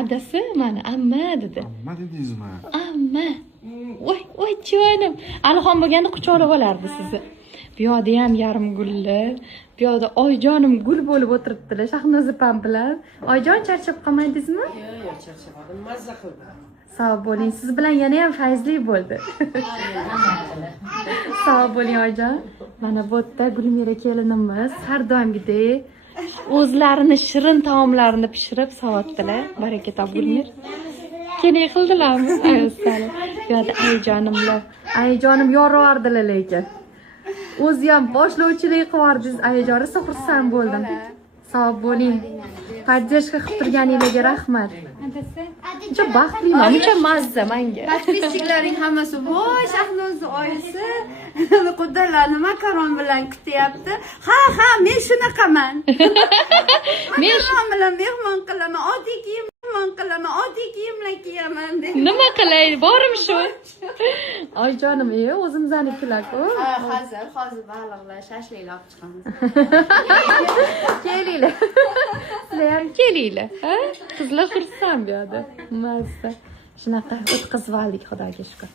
Adasi mana amma dedi. Amma dedingizmi? Amma. Voy jonim. Alixon bo'lganda quchoqlab olardi sizni. Bu yoqda ham yarim gullar, bu yoqda oyijonim gul bo'lib o'tiribdilar Shahnoza opam bilan. Oyijon charchab qolmadingizmi? Yo'q, charchamadim, mazza qildim. Sog' bo'ling. Siz bilan yana ham fayzli bo'ldi. Sog' bo'ling oyijon. Mana bu yerda Gulmira kelinimiz har doimgidek o'zlarini shirin taomlarini pishirib savatdilar. Baraka top Gulmir. Keling qildilarmi? Ayollar. Bu yerda ayijonimlar. Ayijonim yorvardilar lekin. O'zi ham boshlovchilik qilibdingiz. Ayijon rosa xursand bo'ldim. Sog' bo'ling. Поддержка qilib turganingizga rahmat. Juda baxtliman, juda mazza menga. Подписчиklaring hammasi voy Shahnoza oyisi qudalarni makaron bilan kutyapti. Ha, men shunaqaman. Makaron bilan mehmon qilaman, oddiy kiyim mehmon qilaman, oddiy kiyimlar kiyaman deb. Nima qilay, borim shu. Oyijonim, o'zimiznikilar-ku. Hozir baliqlar, shashliklar olib chiqamiz. Kelinglar. Sizlar ham kelinglar, ha? Qizlar xursand bu yerda. Mazza. Shunaqa o'tkazib oldik, Xudoga shukr.